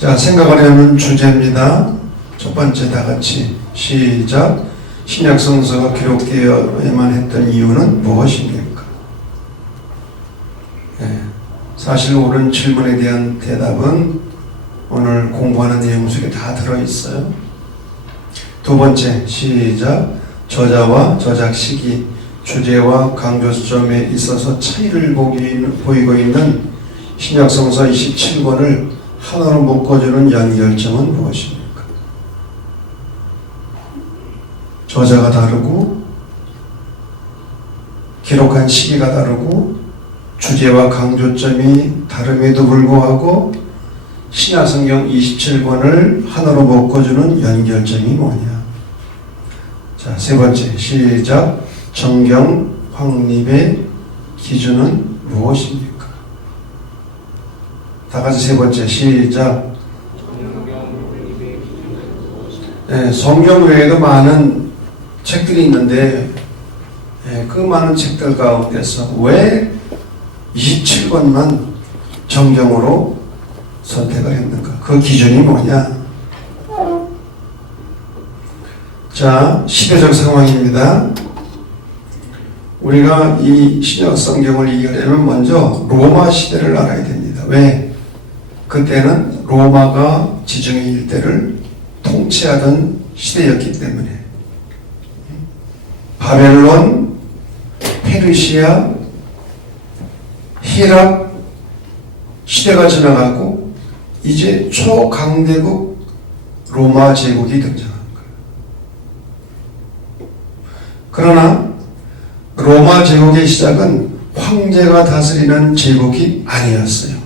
자, 생각하려는 주제입니다. 첫 번째 다 같이 시작. 신약성서가 기록되어야만 했던 이유는 무엇입니까? 사실 옳은 질문에 대한 대답은 오늘 공부하는 내용 속에 다 들어있어요. 두 번째 시작. 저자와 저작 시기, 주제와 강조점에 있어서 차이를 보이고 있는 신약성서 27권을 하나로 묶어주는 연결점은 무엇입니까? 저자가 다르고 기록한 시기가 다르고 주제와 강조점이 다름에도 불구하고 신약성경 27권을 하나로 묶어주는 연결점이 뭐냐? 자, 세 번째 시작. 정경 확립의 기준은 무엇입니까? 다 같이 세 번째 시작. 성경 외에도 많은 책들이 있는데 그 많은 책들 가운데서 왜 27권만 정경으로 선택을 했는가? 그 기준이 뭐냐? 자, 시대적 상황입니다. 우리가 이 신약 성경을 이해하려면 먼저 로마 시대를 알아야 됩니다. 왜? 그때는 로마가 지중해 일대를 통치하던 시대였기 때문에 바벨론, 페르시아, 히랍 시대가 지나가고 이제 초강대국 로마 제국이 등장한 거예요. 그러나 로마 제국의 시작은 황제가 다스리는 제국이 아니었어요.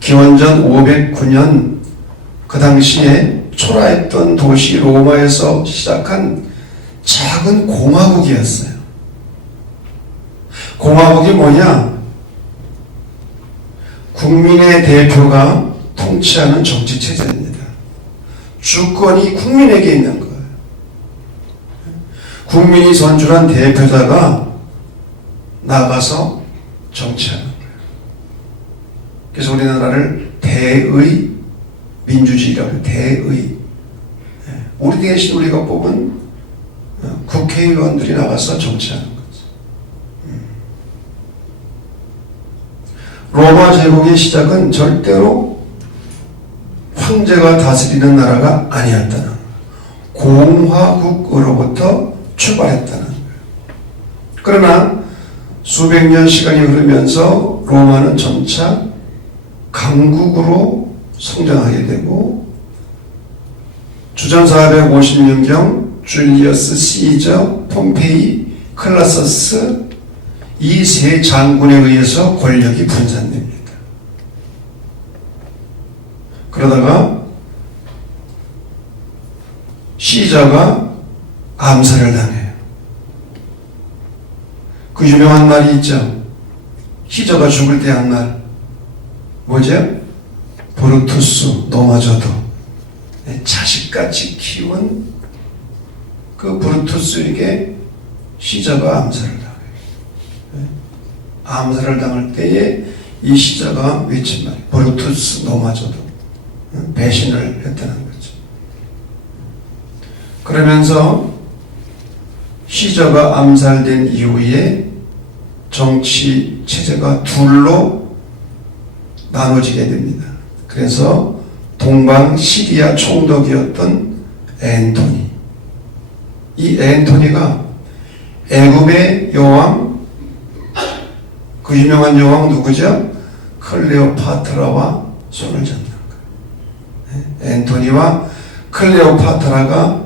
기원전 509년 그 당시에 초라했던 도시 로마에서 시작한 작은 공화국이었어요. 공화국이 뭐냐? 국민의 대표가 통치하는 정치체제입니다. 주권이 국민에게 있는 거예요. 국민이 선출한 대표자가 나가서 정치하는 거예요. 그래서 우리나라를 대의 민주주의라고 해요. 대의. 우리 대신 우리가 뽑은 국회의원들이 나가서 정치하는 거죠. 로마 제국의 시작은 절대로 황제가 다스리는 나라가 아니었다는 거예요. 공화국으로부터 출발했다는 거예요. 그러나 수백 년 시간이 흐르면서 로마는 점차 강국으로 성장하게 되고 주전 450년경 줄리어스 시저, 폼페이, 클라서스 이 세 장군에 의해서 권력이 분산됩니다. 그러다가 시저가 암살을 당해요. 그 유명한 말이 있죠. 시저가 죽을 때 한 말 뭐죠? 브루투스 노마저도 자식같이 키운 그 브루투스에게 시저가 암살을 당해요. 암살을 당할 때에 이 시저가 외친 말 브루투스 노마저도 배신을 했다는 거죠. 그러면서 시저가 암살된 이후에 정치 체제가 둘로 나눠지게 됩니다. 그래서 동방 시리아 총독이었던 앤토니, 이 앤토니가 애굽의 여왕, 그 유명한 여왕 누구죠? 클레오파트라와 손을 잡는 거예요. 앤토니와 클레오파트라가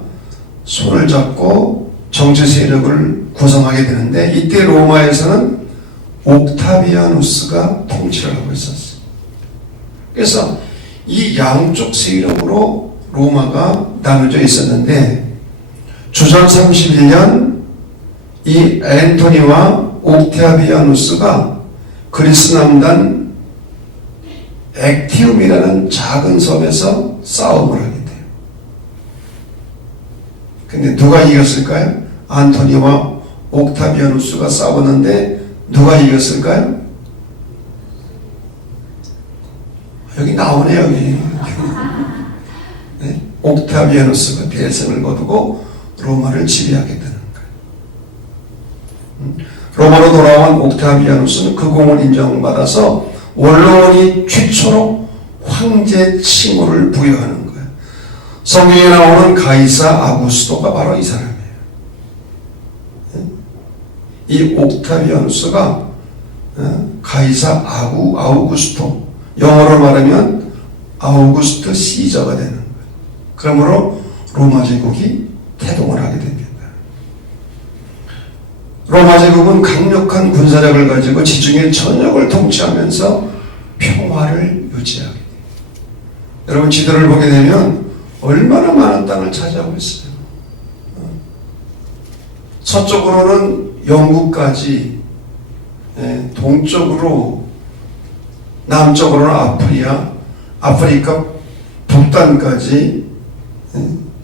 손을 잡고 정치 세력을 구성하게 되는데 이때 로마에서는 옥타비아누스가 통치를 하고 있었어요. 그래서 이 양쪽 세력으로 로마가 나눠져 있었는데 주전 31년 이 앤토니와 옥타비아누스가 그리스 남단 액티움이라는 작은 섬에서 싸움을 하게 돼요. 근데 누가 이겼을까요? 안토니와 옥타비아누스가 싸웠는데 누가 이겼을까요? 여기 나오네, 여기. 네? 옥타비아누스가 대승을 거두고 로마를 지배하게 되는 거예요. 로마로 돌아온 옥타비아누스는 그 공을 인정받아서 원로원이 최초로 황제 칭호를 부여하는 거예요. 성경에 나오는 가이사 아구스토가 바로 이 사람이에요. 이 옥타비아누스가 가이사 아우구스토, 영어로 말하면 아우구스트 시저가 되는 거예요. 그러므로 로마 제국이 태동을 하게 됩니다. 로마 제국은 강력한 군사력을 가지고 지중해 전역을 통치하면서 평화를 유지하게 돼요. 여러분 지도를 보게 되면 얼마나 많은 땅을 차지하고 있어요. 서쪽으로는 영국까지, 동쪽으로, 남쪽으로는 아프리카 북단까지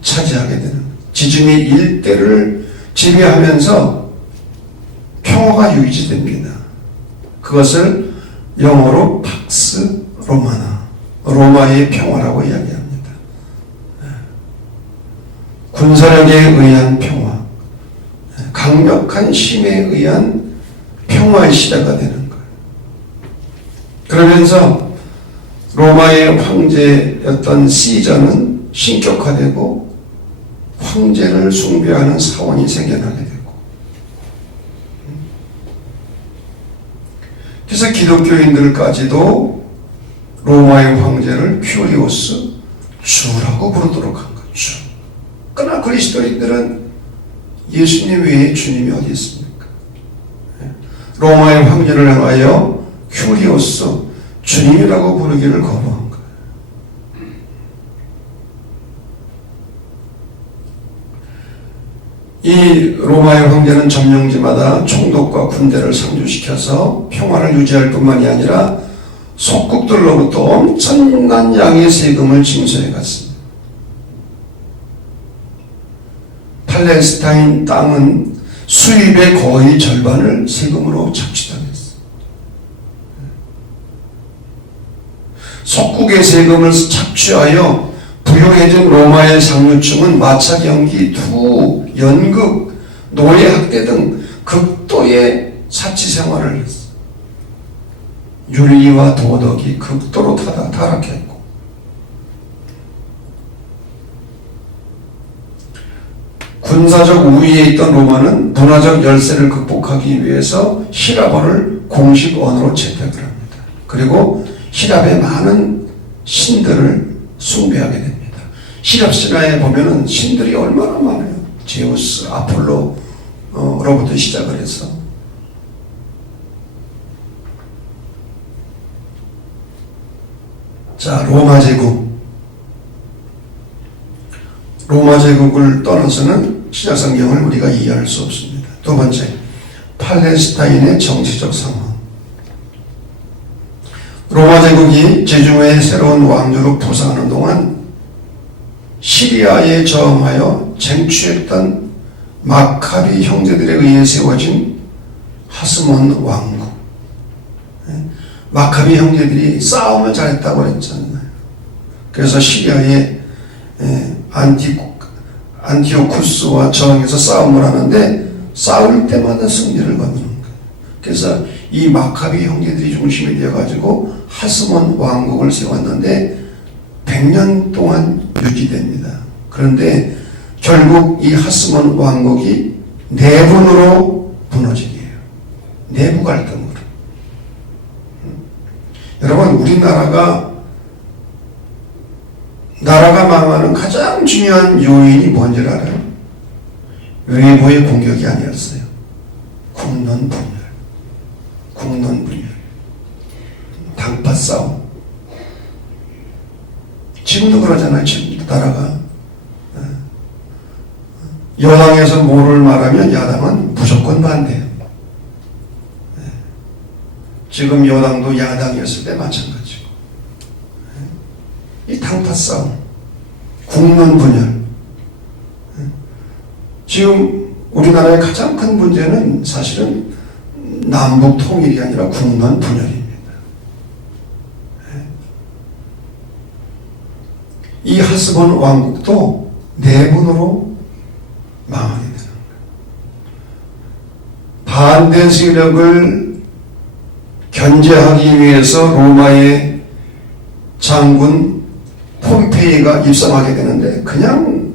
차지하게 되는 지중해 일대를 지배하면서 평화가 유지됩니다. 그것을 영어로 팍스 로마나, 로마의 평화라고 이야기합니다. 군사력에 의한 평화, 강력한 힘에 의한 평화의 시대가 되는 거예요. 그러면서 로마의 황제였던 시저는 신격화되고 황제를 숭배하는 사원이 생겨나게 되고, 그래서 기독교인들까지도 로마의 황제를 큐리오스 주라고 부르도록 한 거죠. 주. 그러나 그리스도인들은 예수님 외에 주님이 어디 있습니까? 로마의 황제를 향하여 큐리오스 주님이라고 부르기를 거부한 거예요. 이 로마의 황제는 점령지마다 총독과 군대를 상주시켜서 평화를 유지할 뿐만이 아니라 속국들로부터 엄청난 양의 세금을 징수해 갔습니다. 팔레스타인 땅은 수입의 거의 절반을 세금으로 착취당했어요. 속국의 세금을 착취하여 부유해진 로마의 상류층은 마차 경기, 투, 연극, 노예 학대 등 극도의 사치 생활을 했어요. 윤리와 도덕이 극도로 타락했고, 군사적 우위에 있던 로마는 문화적 열세를 극복하기 위해서 히라어를 공식 언어로 채택을 합니다. 그리고 히랍의 많은 신들을 숭배하게 됩니다. 히랍 신화에 보면은 신들이 얼마나 많아요. 제우스, 아폴로로부터 시작을 해서 자, 로마 제국을 떠나서는 신약 성경을 우리가 이해할 수 없습니다. 두 번째, 팔레스타인의 정치적 상황. 로마 제국이 지중해의 새로운 왕조로 부상하는 동안 시리아에 저항하여 쟁취했던 마카비 형제들에 의해 세워진 하스몬 왕국. 마카비 형제들이 싸움을 잘했다고 했잖아요. 그래서 시리아의 안티오쿠스와 저항해서 싸움을 하는데 싸울 때마다 승리를 거두는 거예요. 그래서 이 마카비 형제들이 중심이 되어가지고 하스몬 왕국을 세웠는데 100년 동안 유지됩니다. 그런데 결국 이 하스몬 왕국이 내분으로 무너지게 해요. 내부 갈등으로. 여러분, 우리나라가 망하는 가장 중요한 요인이 뭔지 알아요? 외부의 공격이 아니었어요. 국론 분열, 당파 싸움. 지금도 그러잖아요. 지금도 나라가 여당에서 뭐를 말하면 야당은 무조건 반대해요. 지금 여당도 야당이었을 때 마찬가지고. 이 당파 싸움, 국론 분열. 지금 우리나라의 가장 큰 문제는 사실은 남북 통일이 아니라 국론 분열입니다. 이 하스본 왕국도 내분으로 망하게 되는 거예요. 반대 세력을 견제하기 위해서 로마의 장군 폼페이가 입성하게 되는데 그냥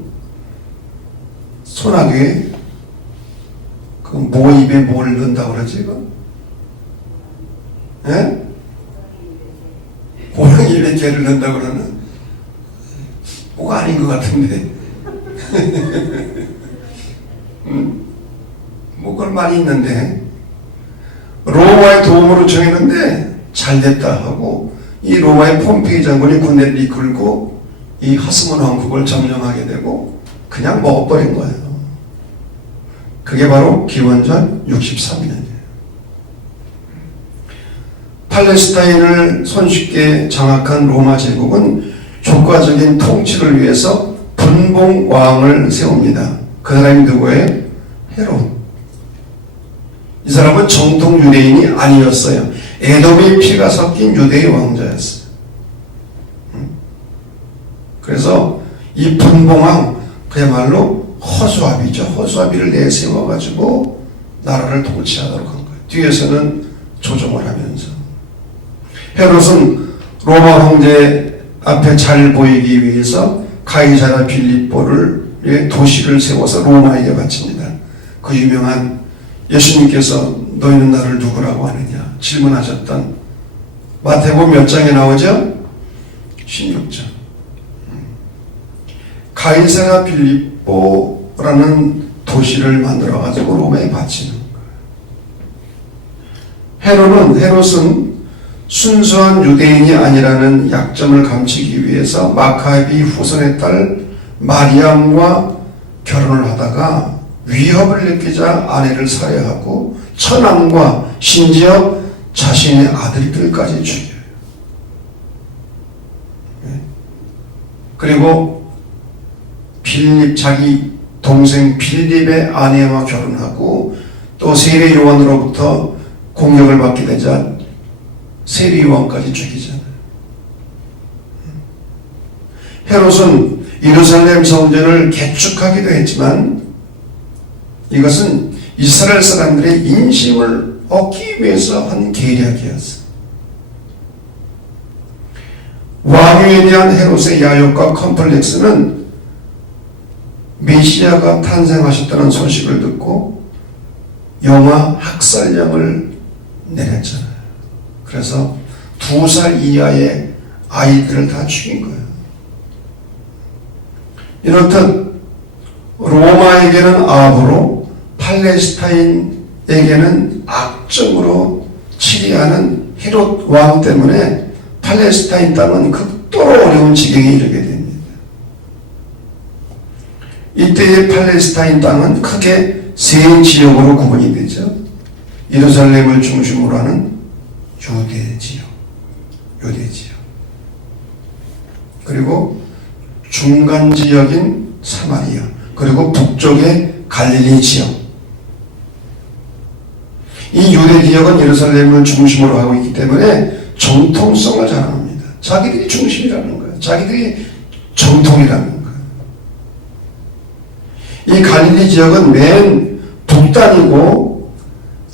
소나기에 그 모 입에 뭘 넣는다고 그러지 이거? 예? 고양이 입에 개를 넣는다고 그러는? 뭐가 아닌 것 같은데. 뭐 그걸 많이 있는데 로마의 도움으로 정했는데 잘됐다 하고 이 로마의 폼페이 장군이 군대를 이끌고 이 하스몬 왕국을 점령하게 되고 그냥 먹어버린 거예요. 그게 바로 기원전 63년이에요. 팔레스타인을 손쉽게 장악한 로마 제국은 효과적인 통치를 위해서 분봉왕을 세웁니다. 그 사람이 누구예요? 헤롯. 이 사람은 정통 유대인이 아니었어요. 에돔의 피가 섞인 유대의 왕자였어요. 그래서 이 분봉왕 그야말로 허수아비죠. 허수아비를 내세워가지고 나라를 통치하도록 한 거예요. 뒤에서는 조종을 하면서. 헤롯은 로마 황제 앞에 잘 보이기 위해서 가이사라 빌립보를 도시를 세워서 로마에게 바칩니다. 그 유명한 예수님께서 너희는 나를 누구라고 하느냐 질문하셨던 마태복음 몇 장에 나오죠? 16장. 가이사라 빌립보라는 도시를 만들어 가지고 로마에 바치는 거예요. 헤롯은 순수한 유대인이 아니라는 약점을 감추기 위해서 마카비 후손의 딸 마리암과 결혼을 하다가 위협을 느끼자 아내를 살해하고 처남과 심지어 자신의 아들들까지 죽여요. 그리고 자기 동생 빌립의 아내와 결혼하고 또 세례 요한으로부터 공격을 받게 되자 세례 요한까지 죽이잖아요. 헤롯은 예루살렘 성전을 개축하기도 했지만 이것은 이스라엘 사람들의 인심을 얻기 위해서 한 계략이었어요. 왕위에 대한 헤롯의 야욕과 컴플렉스는 메시아가 탄생하셨다는 소식을 듣고 영아 학살령을 내렸잖아요. 그래서 2살 이하의 아이들을 다 죽인 거예요. 이렇듯 로마에게는 압으로 팔레스타인에게는 악정으로 치리하는 헤롯 왕 때문에 팔레스타인 땅은 극도로 어려운 지경에 이르게 됩니다. 이때의 팔레스타인 땅은 크게 세 지역으로 구분이 되죠. 예루살렘을 중심으로 하는 유대 지역, 그리고 중간 지역인 사마리아, 그리고 북쪽의 갈릴리 지역. 이 유대 지역은 예루살렘을 중심으로 하고 있기 때문에 정통성을 자랑합니다. 자기들이 중심이라는 거예요. 자기들이 정통이라는 거예요. 이 갈릴리 지역은 맨 북단이고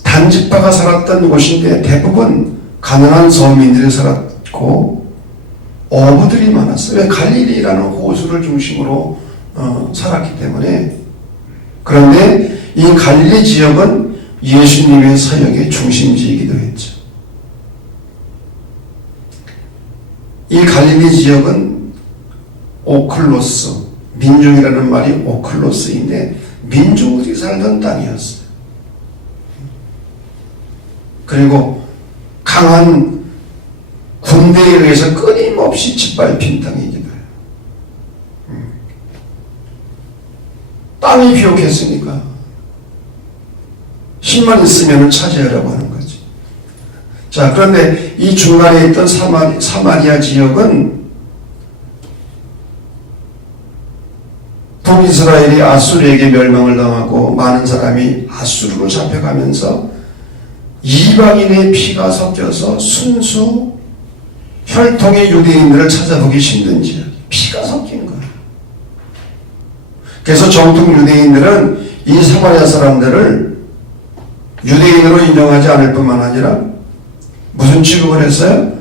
단지파가 살았던 곳인데 대부분 가난한 서민들이 살았고 어부들이 많았어요. 왜? 갈릴리라는 호수를 중심으로 살았기 때문에. 그런데 이 갈릴리 지역은 예수님의 사역의 중심지이기도 했죠. 이 갈릴리 지역은 오클로스, 민중이라는 말이 오클로스인데 민중들이 살던 땅이었어요. 그리고 강한 군대에 의해서 끊임없이 짓밟힌 땅이기도 해요. 땅이 비옥했으니까 힘만 있으면 차지하려고 하는 거지. 자, 그런데 이 중간에 있던 사마리아 지역은 북이스라엘이 아수르에게 멸망을 당하고 많은 사람이 아수르로 잡혀가면서 이방인의 피가 섞여서 순수 혈통의 유대인들을 찾아보기 힘든 지역. 피가 섞여 그래서 정통 유대인들은 이 사마리아 사람들을 유대인으로 인정하지 않을 뿐만 아니라 무슨 취급을 했어요?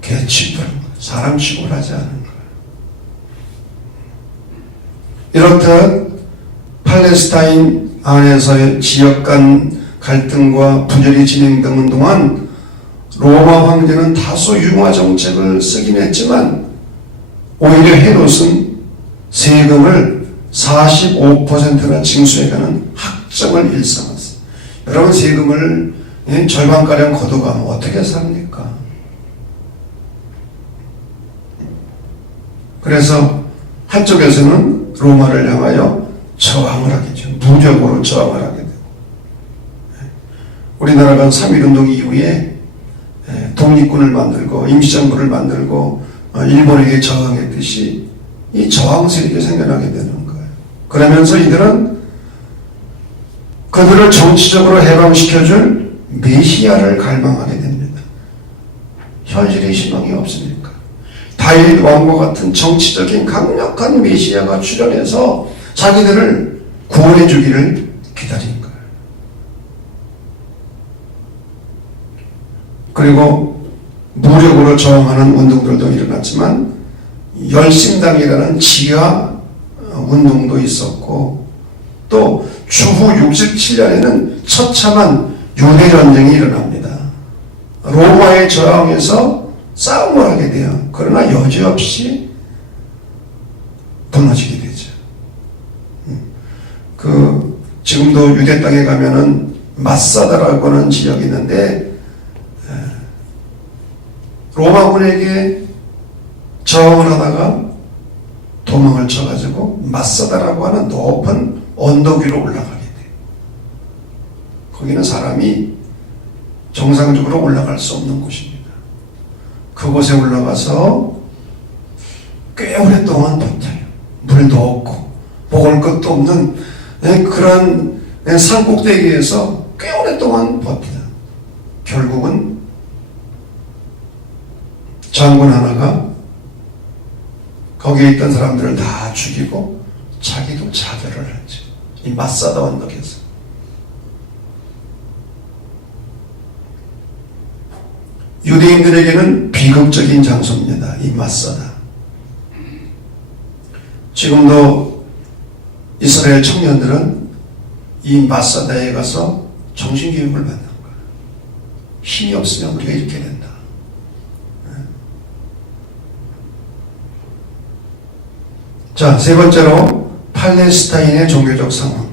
개 취급을, 사람 취급을 하지 않은 거예요. 이렇듯 팔레스타인 안에서의 지역 간 갈등과 분열이 진행되는 동안 로마 황제는 다소 융화 정책을 쓰긴 했지만 오히려 헤롯은 세금을 45%나 징수해가는 학정을 일삼았어요. 여러분, 세금을 절반가량 걷어가면 어떻게 삽니까? 그래서 한쪽에서는 로마를 향하여 저항을 하겠죠. 무력으로 저항을 하게 돼요. 우리나라가 3.1운동 이후에 독립군을 만들고 임시정부를 만들고 일본에게 저항했듯이 이 저항 세력이 생겨나게 되는 거예요. 그러면서 이들은 그들을 정치적으로 해방시켜줄 메시아를 갈망하게 됩니다. 현실에 희망이 없으니까 다윗 왕과 같은 정치적인 강력한 메시아가 출현해서 자기들을 구원해 주기를 기다린 거예요. 그리고 무력으로 저항하는 운동들도 일어났지만 열심당이라는 지하 운동도 있었고 또 추후 67년에는 처참한 유대전쟁이 일어납니다. 로마의 저항에서 싸움을 하게 돼요. 그러나 여지없이 무너지게 되죠. 지금도 유대 땅에 가면은 마사다라고 하는 지역이 있는데 로마군에게 저항을 하다가 도망을 쳐가지고 마사다라고 하는 높은 언덕 위로 올라가게 돼요. 거기는 사람이 정상적으로 올라갈 수 없는 곳입니다. 그곳에 올라가서 꽤 오랫동안 버텨요. 물도 없고 먹을 것도 없는 그런 산 꼭대기에서 꽤 오랫동안 버티다. 결국은 장군 하나가 거기에 있던 사람들을 다 죽이고 자기도 자결을 하죠. 이 마사다 언덕에서. 유대인들에게는 비극적인 장소입니다. 이 마사다. 지금도 이스라엘 청년들은 이 마사다에 가서 정신교육을 받는 거예요. 힘이 없으면 우리가 이렇게 된다. 자, 세 번째로 팔레스타인의 종교적 상황.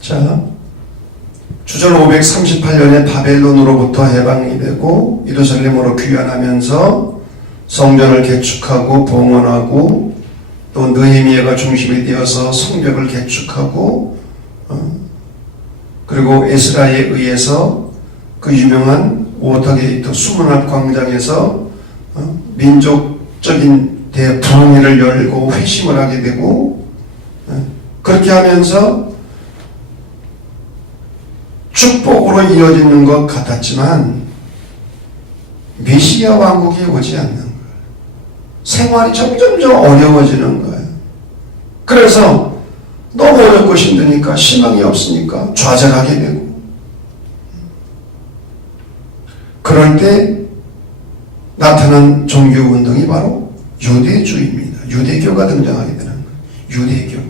자, 주전 538년에 바벨론으로부터 해방이 되고 예루살렘으로 귀환하면서 성전을 개축하고 봉헌하고 또 느헤미야가 중심이 되어서 성벽을 개축하고 그리고 에스라에 의해서 그 유명한 워터게이트 수문앞 광장에서 민족적인 대부흥회를 열고 회심을 하게 되고 그렇게 하면서 축복으로 이어지는 것 같았지만 메시아 왕국이 오지 않는 거예요. 생활이 점점점 어려워지는 거예요. 그래서 너무 어렵고 힘드니까 희망이 없으니까 좌절하게 되고 그럴 때 나타난 종교운동이 바로 유대주의입니다. 유대교가 등장하게 되는 거예요.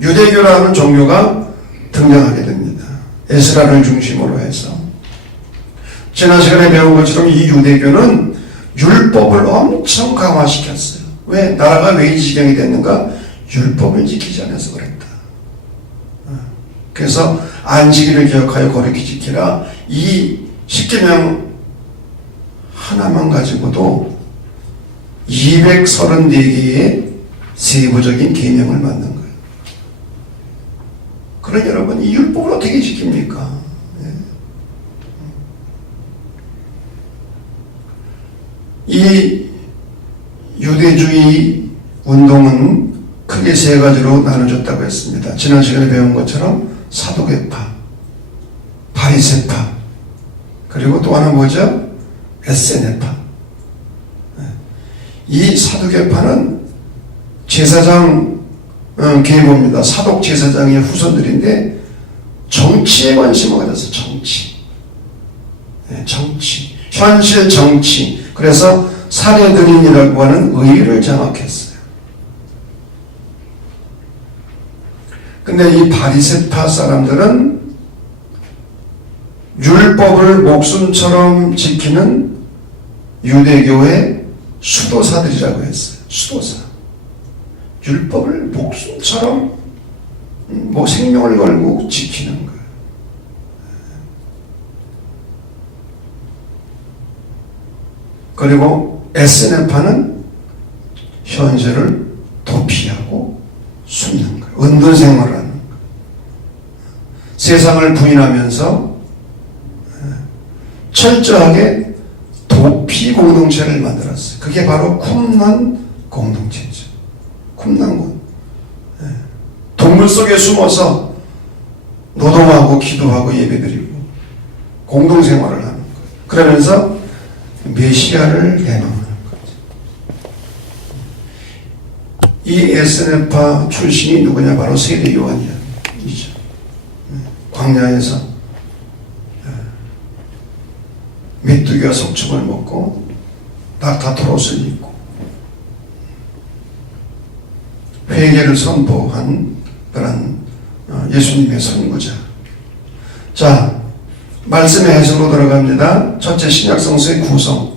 유대교라는 종교가 등장하게 됩니다. 에스라를 중심으로 해서 지난 시간에 배운 것처럼 이 유대교는 율법을 엄청 강화시켰어요. 왜? 나라가 왜 이 지경이 됐는가? 율법을 지키지 않아서 그랬다. 그래서 안식일을 기억하여 거룩히 지키라. 이 십계명 하나만 가지고도 234개의 세부적인 계명을 만든 거예요. 그러니 여러분, 이 율법을 어떻게 지킵니까? 이 유대주의 운동은 크게 세 가지로 나눠졌다고 했습니다. 지난 시간에 배운 것처럼 사두개파, 바리새파, 그리고 또 하나 뭐죠? 에세네파. 이 사두개파는 제사장 계보입니다. 사독 제사장의 후손들인데 정치에 관심을 가졌어요. 정치. 네, 정치. 현실 정치. 그래서 사례들인이라고 하는 의의를 장악했어요. 근데 이 바리새파 사람들은 율법을 목숨처럼 지키는 유대교의 수도사들이라고 했어요. 수도사. 율법을 목숨처럼 생명을 걸고 지키는 거예요. 그리고 SNF파는 현실을 도피하고 숨는 거예요. 은둔 생활을 하는 거예요. 세상을 부인하면서 철저하게 도피 공동체를 만들었어요. 그게 바로 쿰난 공동체죠. 쿰난 동물 속에 숨어서 노동하고 기도하고 예배드리고 공동생활을 하는 거예요. 그러면서 메시아를 대망하는 거죠. 이 SNF파 출신이 누구냐? 바로 세례 요한이죠. 광야에서 메뚜기와 석축을 먹고 낙타토롯을 입고 회개를 선포한 그런 예수님의 선구자. 자, 말씀의 해석으로 들어갑니다. 첫째, 신약성서의 구성.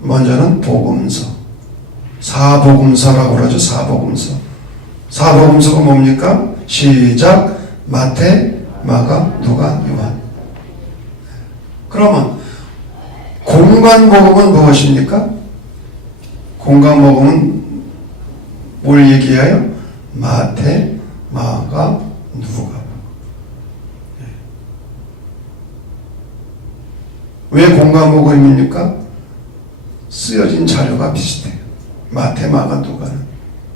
먼저는 복음서. 사복음서라고 그러죠. 사복음서. 사복음서가 뭡니까? 시작. 마태, 마가, 누가, 요한. 그러면 공관복음은 무엇입니까? 공관복음은 뭘 얘기해요? 마태, 마가, 누가. 왜 공관복음입니까? 쓰여진 자료가 비슷해요. 마태, 마가, 누가는.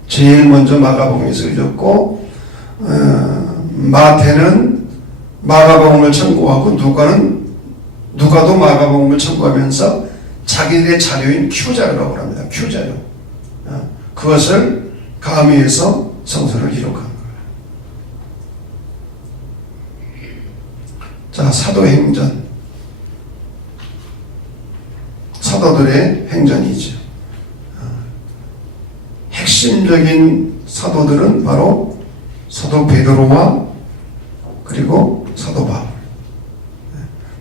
제일 먼저 마가복음이 쓰여졌고, 마태는 마가복음을 참고하고, 누가도 마가복음을 참고하면서 자기들의 자료인 Q자료라고 합니다. Q자료. 그것을 가미해서 성서를 기록한 거예요. 자, 사도행전. 사도들의 행전이죠. 핵심적인 사도들은 바로 사도 베드로와 그리고 사도 바울.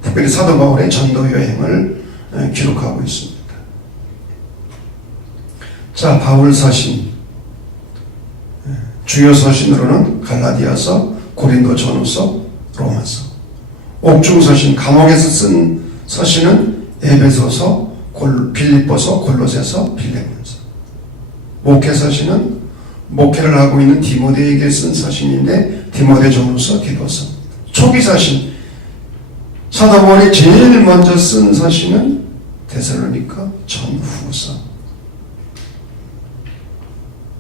특별히 사도 바울의 전도 여행을 기록하고 있습니다. 자, 바울 서신. 주요 서신으로는 갈라디아서, 고린도 전후서, 로마서. 옥중 서신, 감옥에서 쓴 서신은 에베소서, 빌립보서, 골로새서, 빌레몬서. 목회 서신은 목회를 하고 있는 디모데에게 쓴 서신인데 디모데 전후서, 디도서. 초기 서신, 사도 바울이 제일 먼저 쓴 서신은 데살로니가 전후서.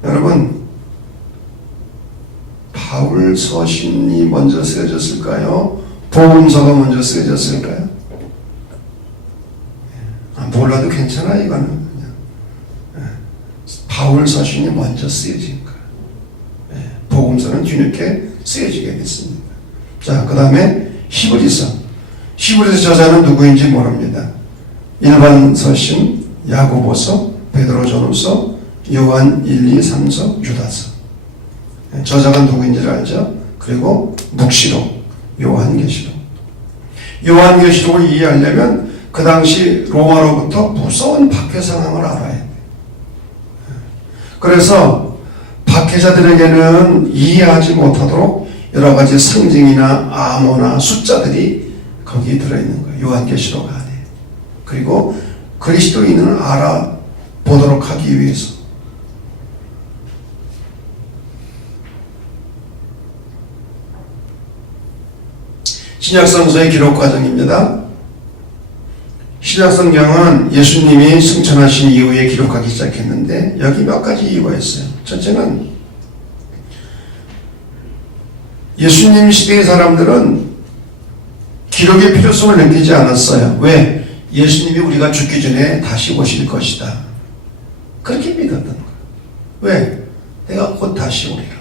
여러분, 바울 서신이 먼저 쓰여졌을까요? 복음서가 먼저 쓰여졌을까요? 몰라도 괜찮아. 이거는 그냥 바울 서신이 먼저 쓰여진 거예요. 복음서는 뒤늦게 쓰여지게 됐습니다. 자, 그 다음에 히브리서. 히브리서 저자는 누구인지 모릅니다. 일반 서신, 야고보서, 베드로 전후서, 요한 1, 2, 3서, 유다서. 저자가 누구인지를 알죠? 그리고 묵시록, 요한계시록. 요한계시록을 이해하려면 그 당시 로마로부터 무서운 박해 상황을 알아야 돼요. 그래서 박해자들에게는 이해하지 못하도록 여러 가지 상징이나 암호나 숫자들이 거기에 들어있는 거예요. 요한계시록 안에. 그리고 그리스도인을 알아보도록 하기 위해서. 신약성서의 기록 과정입니다. 신약성경은 예수님이 승천하신 이후에 기록하기 시작했는데 여기 몇 가지 이유가 있어요. 첫째는 예수님 시대의 사람들은 기록의 필요성을 느끼지 않았어요. 왜? 예수님이 우리가 죽기 전에 다시 오실 것이다. 그렇게 믿었던 거예요. 왜? 내가 곧 다시 오리라.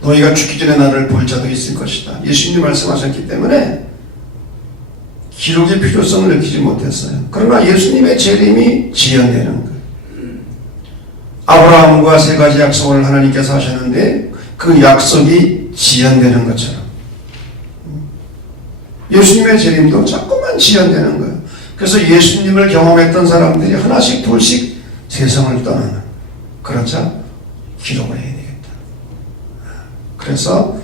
너희가 죽기 전에 나를 볼 자도 있을 것이다. 예수님이 말씀하셨기 때문에 기록의 필요성을 느끼지 못했어요. 그러나 예수님의 재림이 지연되는 거예요. 아브라함과 세 가지 약속을 하나님께서 하셨는데 그 약속이 지연되는 것처럼 예수님의 재림도 자꾸만 지연되는 거예요. 그래서 예수님을 경험했던 사람들이 하나씩 둘씩 세상을 떠나는, 그렇자 기록을 해야 되겠다. 그래서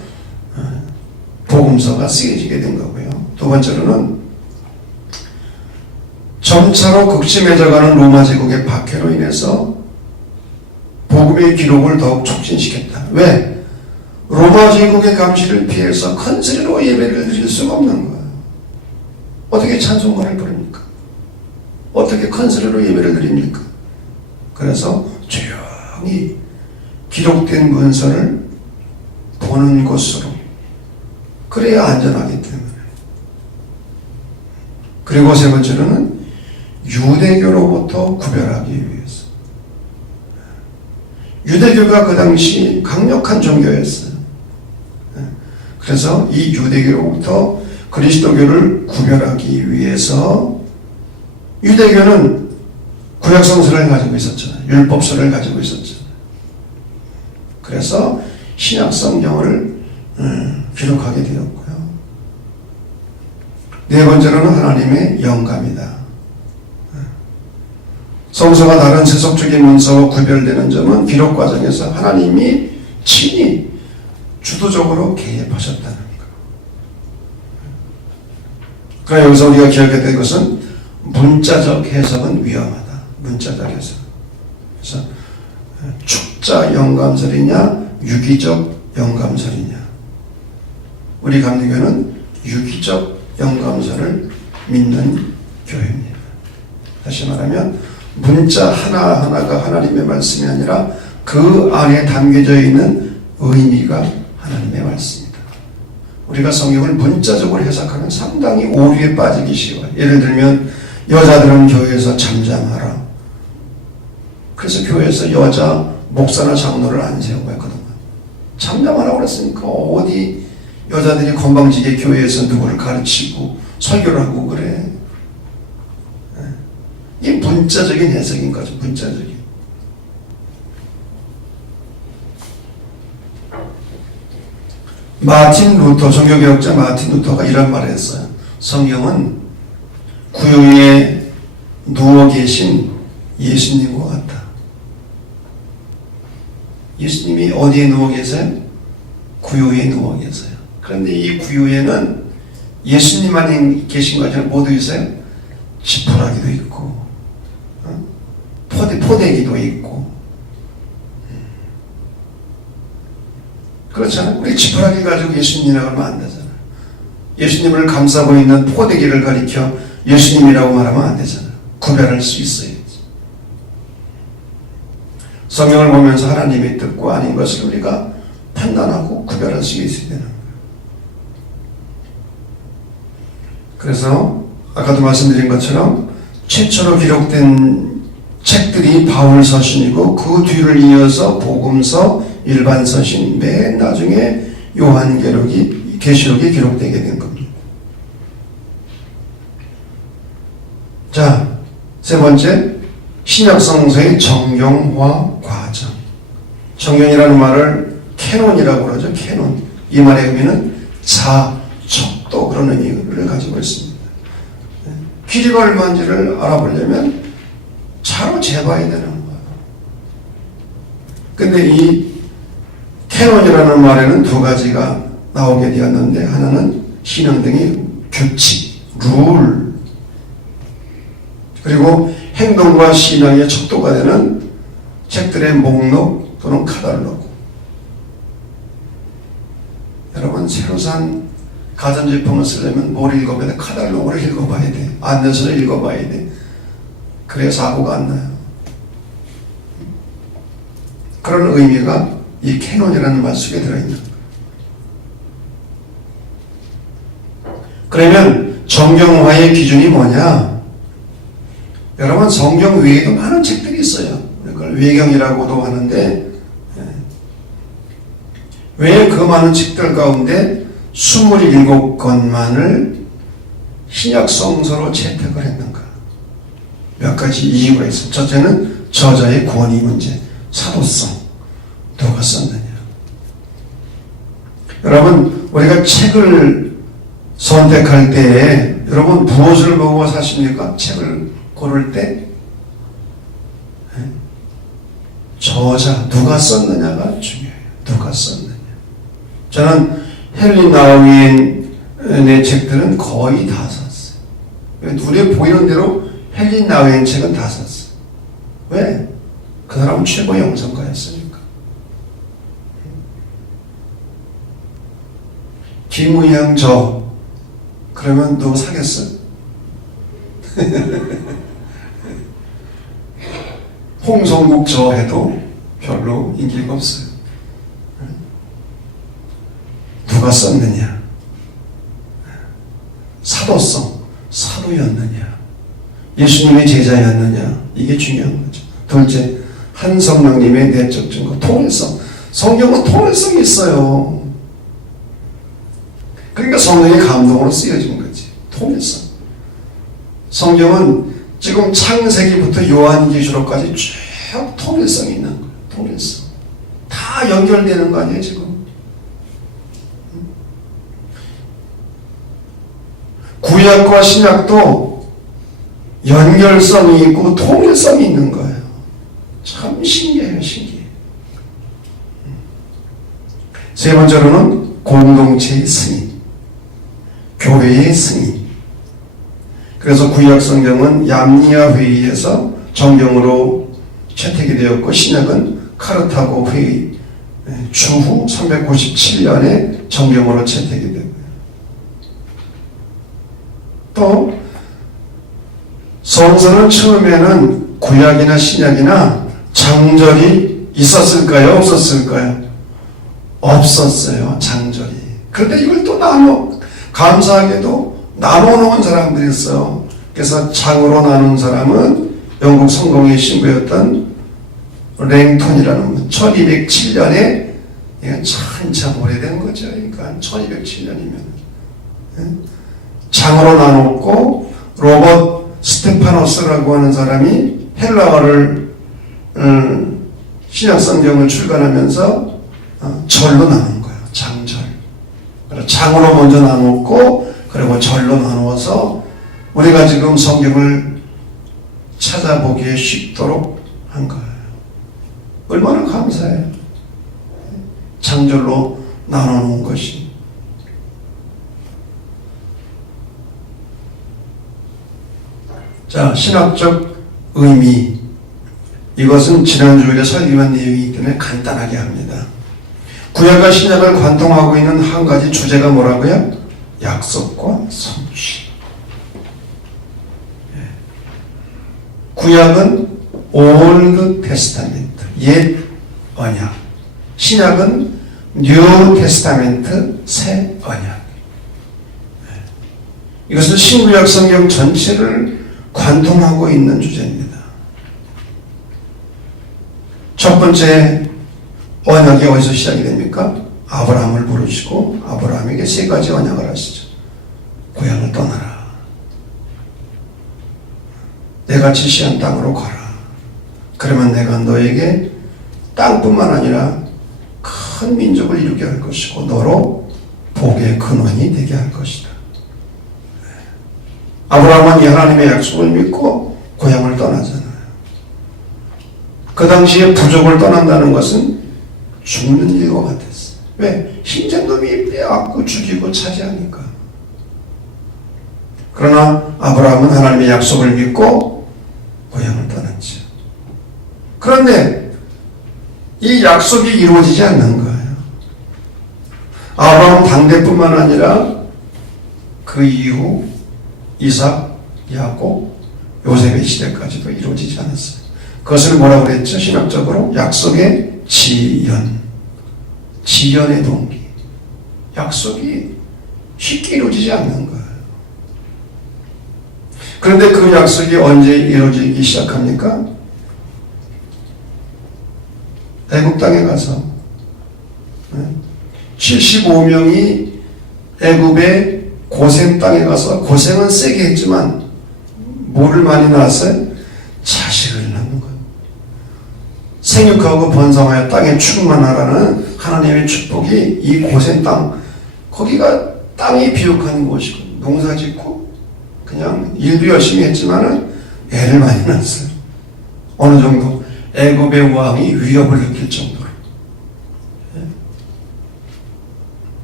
복음서가 쓰여지게 된 거고요. 두 번째로는 점차로 극심해져가는 로마 제국의 박해로 인해서 복음의 기록을 더욱 촉진시켰다. 왜? 로마 제국의 감시를 피해서 큰 소리로 예배를 드릴 수가 없는 거예요. 어떻게 찬송가를 부릅니까? 어떻게 큰 소리로 예배를 드립니까? 그래서 조용히 기록된 문서를 보는 곳으로, 그래야 안전하기 때문에. 그리고 세 번째로는 유대교로부터 구별하기 위해서. 유대교가 그 당시 강력한 종교였어요. 그래서 이 유대교로부터 그리스도교를 구별하기 위해서 유대교는 구약성서를 가지고 있었잖아요. 율법서를 가지고 있었잖아요. 그래서 신약성경을 기록하게 되었고요. 네 번째로는 하나님의 영감이다. 성서가 다른 세속적인 문서와 구별되는 점은 기록 과정에서 하나님이 친히 주도적으로 개입하셨다는 것. 그러나 여기서 우리가 기억해야 될 것은 문자적 해석은 위험하다. 문자적 해석. 그래서 축자 영감설이냐 유기적 영감설이냐. 우리 감리교는 유기적 영감설을 믿는 교회입니다. 다시 말하면 문자 하나하나가 하나님의 말씀이 아니라 그 안에 담겨져 있는 의미가 하나님의 말씀입니다. 우리가 성경을 문자적으로 해석하면 상당히 오류에 빠지기 쉬워요. 예를 들면 여자들은 교회에서 잠잠하라. 그래서 교회에서 여자 목사나 장로를 안 세우고 했거든요. 잠잠하라고 그랬으니까 어디 여자들이 건방지게 교회에서 누구를 가르치고 설교를 하고 그래. 이 문자적인 해석인 거죠. 문자적인. 마틴 루터, 종교개혁자 마틴 루터가 이런 말을 했어요. 성경은 구유에 누워 계신 예수님과 같다. 예수님이 어디에 누워 계세요? 구유에 누워 계세요. 그런데 이 구유에는 예수님만 계신 거 아니라 모두 있어요? 지푸라기도 있고 포대기도 있고. 그렇잖아요. 우리 지푸라기 가지고 예수님이라고 하면 안 되잖아요. 예수님을 감싸고 있는 포대기를 가리켜 예수님이라고 말하면 안 되잖아요. 구별할 수 있어야지. 성경을 보면서 하나님의 뜻과 아닌 것을 우리가 판단하고 구별할 수 있어야 되는 거예요. 그래서 아까도 말씀드린 것처럼 최초로 기록된 책들이 바울 서신이고 그 뒤를 이어서 복음서, 일반 서신, 맨 나중에 요한계시록이 기록되게 된 겁니다. 자, 세 번째, 신약성서의 정경화 과정. 정경이라는 말을 캐논이라고 그러죠. 캐논. 이 말의 의미는 척도 그런 의미를 가지고 있습니다. 길이가 얼마인지를 알아보려면 차로 재봐야 되는 거예요. 근데 이 캐논이라는 말에는 두 가지가 나오게 되었는데, 하나는 신앙등의 규칙, 룰, 그리고 행동과 신앙의 척도가 되는 책들의 목록 또는 카탈로그. 여러분, 새로 산 가전제품을 쓰려면 뭘 읽어봐야 돼? 카탈로그를 읽어봐야 돼. 안내서를 읽어봐야 돼. 그래야 사고가 안 나요. 그런 의미가 이 캐논이라는 말 속에 들어있는 거예요. 그러면 정경화의 기준이 뭐냐? 여러분 성경 외에도 많은 책들이 있어요. 그걸 외경이라고도 하는데 왜 그 많은 책들 가운데 27권만을 신약 성서로 채택을 했는가? 몇 가지 이유가 있어요. 첫째는 저자의 권위 문제, 사도성. 누가 썼느냐? 여러분 우리가 책을 선택할 때에 여러분 무엇을 보고 사십니까? 책을 고를 때 저자 누가 썼느냐가 중요해요. 누가 썼느냐. 저는 헨리 나우엔의 책들은 거의 다 샀어요. 눈에 보이는 대로 헨리 나우엔 책은 다 샀어요. 왜? 그 사람은 최고의 영성가였으니까. 김의양 저 그러면 누구 사겠어? 홍성국 저 해도 별로 인기가 없어요. 누가 썼느냐? 사도성, 사도였느냐? 예수님의 제자였느냐? 이게 중요한 거죠. 둘째, 한성령님의 내적 증거, 통일성. 성경은 통일성이 있어요. 그러니까 성령의 감동으로 쓰여진 거지. 통일성. 성경은 지금 창세기부터 요한계시록까지 쭉 통일성이 있는 거예요. 통일성. 다 연결되는 거 아니에요, 지금? 구약과 신약도 연결성이 있고 통일성이 있는 거예요. 참 신기해요, 신기해. 세 번째로는 공동체의 승인, 교회의 승인. 그래서 구약 성경은 얌니아 회의에서 정경으로 채택이 되었고 신약은 카르타고 회의 추후 397년에 정경으로 채택이 되고요. 또 성서는 처음에는 구약이나 신약이나 장절이 있었을까요? 없었을까요? 없었어요. 장절이. 그런데 이걸 또 감사하게도 나눠놓은 사람들이 있어요. 그래서 장으로 나눈 사람은 영국 성공의 신부였던 랭톤이라는 분. 1207년에 이건 한참 오래된 거죠. 그러니까 1207년이면 장으로 나눴고 로버트 스테파노스라고 하는 사람이 헬라어를 신약 성경을 출간하면서 절로 나눈 거예요. 장절. 장으로 먼저 나눴고 그리고 절로 나누어서 우리가 지금 성경을 찾아보기에 쉽도록 한 거예요. 얼마나 감사해요. 장절로 나눠놓은 것이. 자, 신학적 의미. 이것은 지난주에 설교한 내용이기 때문에 간단하게 합니다. 구약과 신약을 관통하고 있는 한 가지 주제가 뭐라고요? 약속과 성취. 구약은 올드 테스타멘트, 옛 언약. 신약은 뉴 테스타멘트, 새 언약. 이것은 신구약 성경 전체를 관통하고 있는 주제입니다. 첫 번째 언약이 어디서 시작이 됩니까? 아브라함을 부르시고 아브라함에게 세 가지 언약을 하시죠. 고향을 떠나라. 내가 지시한 땅으로 가라. 그러면 내가 너에게 땅뿐만 아니라 큰 민족을 이루게 할 것이고 너로 복의 근원이 되게 할 것이다. 아브라함은 이 하나님의 약속을 믿고 고향을 떠나잖아요. 그 당시에 부족을 떠난다는 것은 죽는 일과 같았어요. 왜? 힘센 놈이 빼앗고 죽이고 차지하니까. 그러나 아브라함은 하나님의 약속을 믿고 고향을 떠났죠. 그런데 이 약속이 이루어지지 않는 거예요. 아브라함 당대뿐만 아니라 그 이후 이삭, 야곱, 요셉의 시대까지도 이루어지지 않았어요. 그것을 뭐라고 그랬죠? 신학적으로 약속의 지연, 지연의 동기. 약속이 쉽게 이루어지지 않는 거예요. 그런데 그 약속이 언제 이루어지기 시작합니까? 애굽 땅에 가서 75명이 애굽의 고센 땅에 가서 고생은 세게 했지만 뭐를 많이 낳았어요? 자식을 낳는 거예요. 생육하고 번성하여 땅에 충만하라는 하나님의 축복이 이 고센 땅, 거기가 땅이 비옥한 곳이고 농사 짓고 그냥 일도 열심히 했지만은 애를 많이 낳았어요. 어느 정도 애굽의 왕이 위협을 느낄 정도로.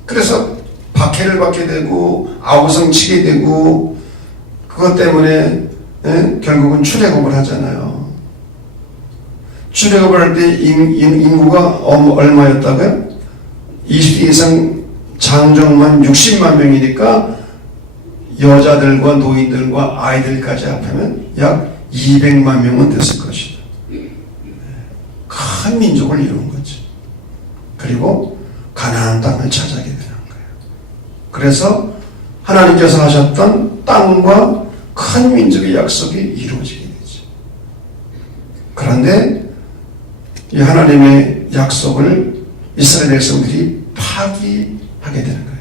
그래서 박해를 받게 되고 아우성 치게 되고 그것 때문에 결국은 출애굽을 하잖아요. 출애굽을 할 때 인구가 얼마였다고요? 20대 이상 장정만 60만 명이니까 여자들과 노인들과 아이들까지 합하면 약 200만 명은 됐을 것이다. 큰 민족을 이룬 거지. 그리고 가나안 땅을 차지하게 되는 거예요. 그래서 하나님께서 하셨던 땅과 큰 민족의 약속이 이루어지게 되지. 그런데 이 하나님의 약속을 이스라엘 백성들이 파기하게 되는 거예요.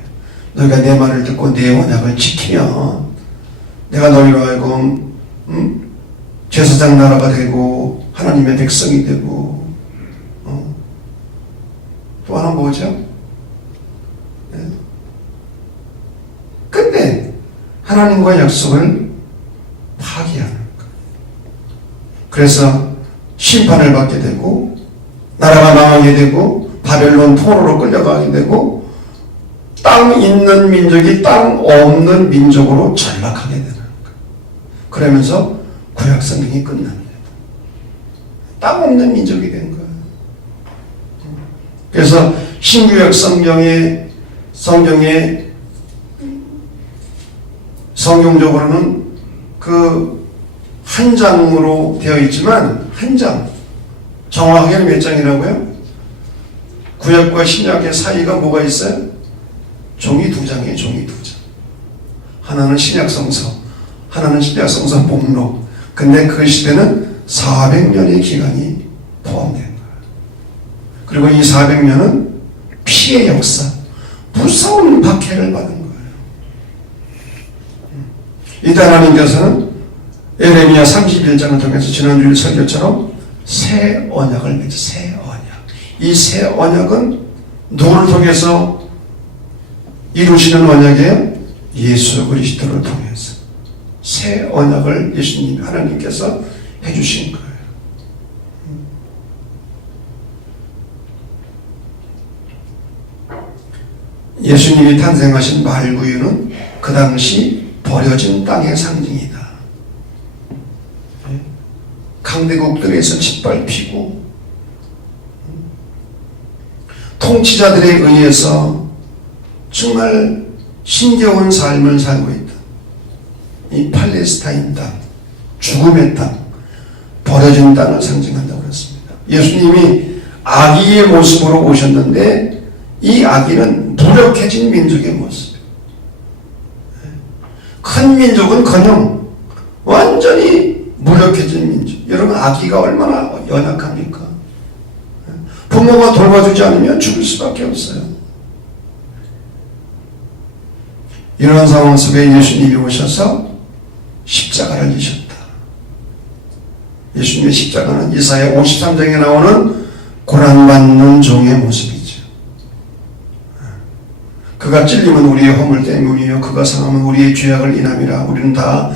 너희가 내 말을 듣고 내 언약을 지키면 내가 너희로 하여금 제사장 나라가 되고 하나님의 백성이 되고 또 하나 뭐죠? 근데 하나님과 약속을 파기하는 거예요. 그래서 심판을 받게 되고 나라가 망하게 되고 바벨론 포로로 끌려가게 되고 땅 있는 민족이 땅 없는 민족으로 전락하게 되는 거예요. 그러면서 구약 성경이 끝납니다. 땅 없는 민족이 된 거예요. 그래서 신구약 성경에 성경적으로는 그 한 장으로 되어 있지만 한 장, 정확하게는 몇 장이라고요? 구약과 신약의 사이가 뭐가 있어요? 종이 두 장이에요. 종이 두 장. 하나는 신약성서, 하나는 신약성서 목록. 근데 그 시대는 400년의 기간이 포함된 거예요. 그리고 이 400년은 피해 역사, 무서운 박해를 받은 거예요. 이때 하나님께서는 에레미야 31장을 통해서 지난주일 설교처럼 새 언약을 맺어. 새 언약. 이 새 언약은 누구를 통해서 이루시는 언약이에요? 예수 그리스도를 통해서 새 언약을 예수님 하나님께서 해주신 거예요. 예수님이 탄생하신 말구유는 그 당시 버려진 땅의 상징이다. 강대국들에서 짓밟히고 통치자들에 의해서 정말 힘겨운 삶을 살고 있다. 이 팔레스타인 땅, 죽음의 땅, 버려진 땅을 상징한다고 그랬습니다. 예수님이 아기의 모습으로 오셨는데 이 아기는 무력해진 민족의 모습. 큰 민족은커녕 완전히 무력해진 민족. 여러분 아기가 얼마나 연약합니까? 부모가 돌봐주지 않으면 죽을 수밖에 없어요. 이런 상황 속에 예수님이 오셔서 십자가를 지셨다. 예수님의 십자가는 이사야 53장에 나오는 고난받는 종의 모습이죠. 그가 찔림은 우리의 허물 때문이요 그가 상함은 우리의 죄악을 인함이라. 우리는 다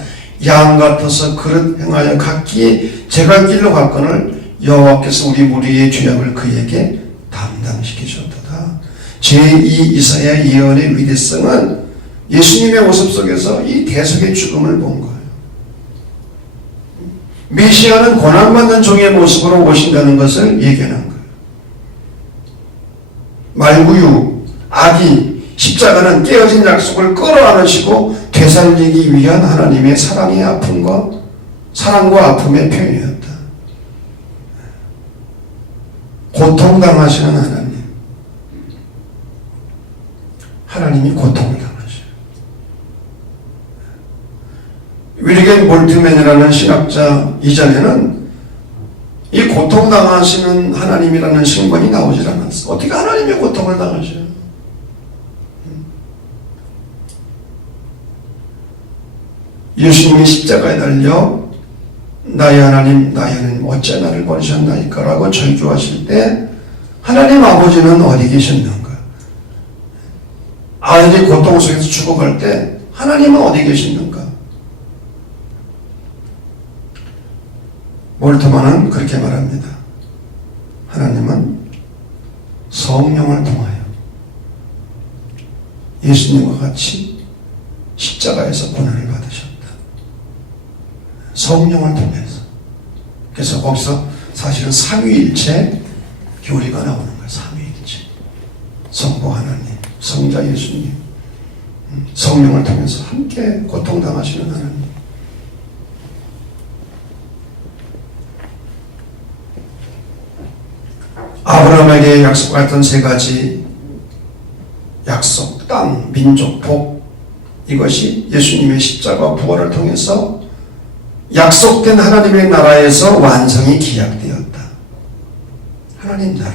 양 같아서 그릇 행하여 각기 제갈 길로 갔거늘 여호와께서 우리 무리의 죄악을 그에게 담당시키셨도다. 제2 이사야 예언의 위대성은 예수님의 모습 속에서 이 대속의 죽음을 본 거예요. 메시아는 고난받는 종의 모습으로 오신다는 것을 예견한 거예요. 말구유, 아기, 십자가는 깨어진 약속을 끌어안으시고 되살리기 위한 하나님의 사랑의 아픔과 사랑과 아픔의 표현이었다. 고통당하시는 하나님이 고통을 당하셔요. 우리에게 에겐 볼트맨이라는 신학자 이전에는 이 고통당하시는 하나님이라는 신권이 나오질 않았어. 어떻게 하나님의 고통을 당하셔요? 예수님이 십자가에 달려 나의 하나님 어째 나를 버리셨나이까 라고 절규하실 때 하나님 아버지는 어디 계셨는가? 아들이 고통 속에서 죽어갈 때 하나님은 어디 계셨는가? 몰트만은 그렇게 말합니다. 하나님은 성령을 통하여 예수님과 같이 십자가에서 고난을 받으셨다. 성령을 통해서. 그래서 거기서 사실은 삼위일체 교리가 나오는 거예요. 삼위일체. 성부 하나님, 성자 예수님, 성령을 통해서 함께 고통당하시는 하나님. 아브라함에게 약속했던 세 가지 약속, 땅, 민족, 복, 이것이 예수님의 십자가 부활을 통해서 약속된 하나님의 나라에서 완성이 기약되었다. 하나님 나라.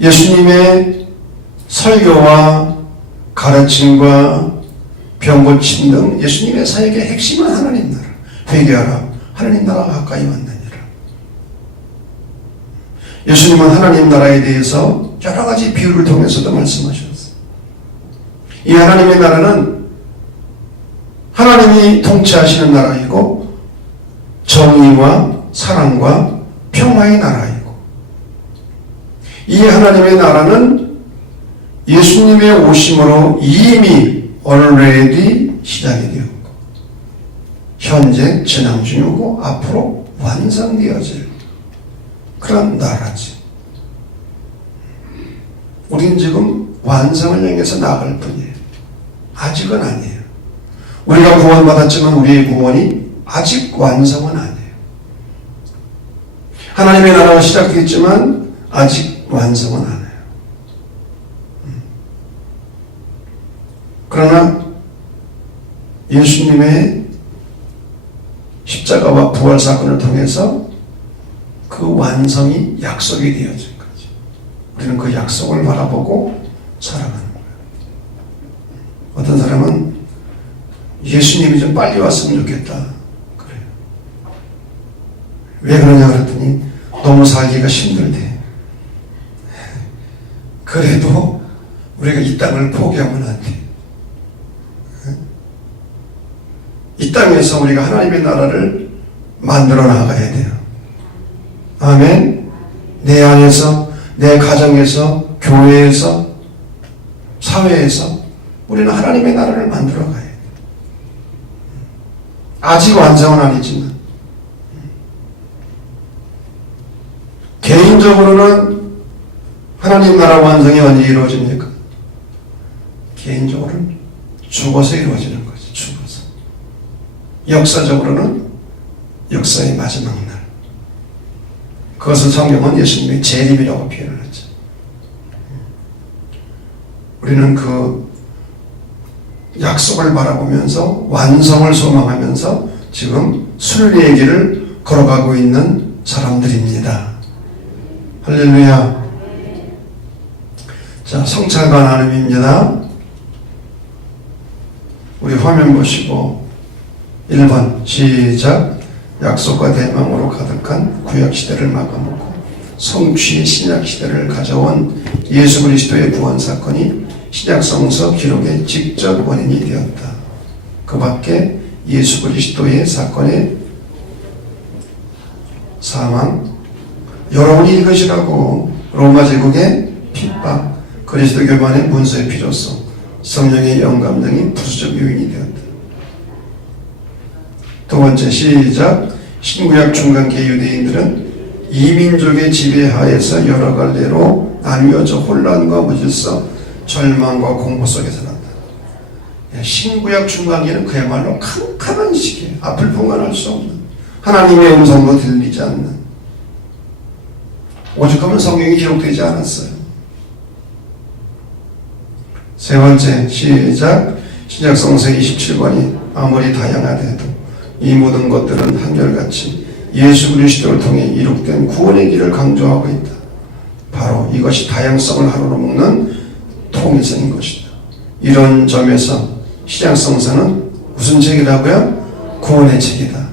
예수님의 설교와 가르침과 병 고침 등 예수님의 사역의 핵심은 하나님 나라. 회개하라. 하나님 나라가 가까이 왔느니라. 예수님은 하나님 나라에 대해서 여러 가지 비유를 통해서도 말씀하셨어요. 이 하나님의 나라는 하나님이 통치하시는 나라이고 정의와 사랑과 평화의 나라이고, 이 하나님의 나라는 예수님의 오심으로 이미 already 시작이 되었고 현재 진행 중이고 앞으로 완성되어질 그런 나라지. 우리는 지금 완성을 향해서 나아갈 뿐이에요. 아직은 아니에요. 우리가 구원받았지만 우리의 구원이 아직 완성은 아니에요. 하나님의 나라가 시작됐지만 아직 완성은 안 해요. 그러나 예수님의 십자가와 부활 사건을 통해서 그 완성이 약속이 되어진 거죠. 우리는 그 약속을 바라보고 살아가는 거예요. 어떤 사람은 예수님이 좀 빨리 왔으면 좋겠다 그래요. 왜 그러냐 그랬더니 너무 살기가 힘들대. 그래도 우리가 이 땅을 포기하면 안 돼. 이 땅에서 우리가 하나님의 나라를 만들어 나가야 돼요. 아멘. 내 안에서, 내 가정에서, 교회에서, 사회에서 우리는 하나님의 나라를 만들어 가야 돼요. 아직 완성은 아니지만 개인적으로는 하나님 나라 완성이 언제 이루어집니까? 개인적으로는 죽어서 이루어지는 거지. 죽어서. 역사적으로는 역사의 마지막 날. 그것을 성경은 예수님의 재림이라고 표현을 했죠. 우리는 그 약속을 바라보면서 완성을 소망하면서 지금 순리의 길을 걸어가고 있는 사람들입니다. 할렐루야. 자, 성찰과 나눔입니다. 우리 화면 보시고 1번 시작. 약속과 대망으로 가득한 구약시대를 막아먹고 성취의 신약시대를 가져온 예수 그리스도의 구원사건이 신약성서 기록의 직접 원인이 되었다. 그 밖에 예수 그리스도의 사건의 사망, 여러분이 읽으시라고 로마 제국의 핍박, 그리스도 교만의 문서의 필요성, 성령의 영감 등이 부수적 요인이 되었다. 두 번째 시작. 신구약 중간기 유대인들은 이민족의 지배하에서 여러 갈래로 나뉘어져 혼란과 무질서, 절망과 공포 속에 살았다. 신구약 중간기는 그야말로 캄캄한 시기예요. 앞을 분간할 수 없는, 하나님의 음성도 들리지 않는, 오죽하면 성경이 기록되지 않았어요. 세 번째 시작. 신약성서 27권이 아무리 다양하더라도 이 모든 것들은 한결같이 예수 그리스도를 통해 이룩된 구원의 길을 강조하고 있다. 바로 이것이 다양성을 하루로 먹는 통일성인 것이다. 이런 점에서 신약성서는 무슨 책이라고요? 구원의 책이다.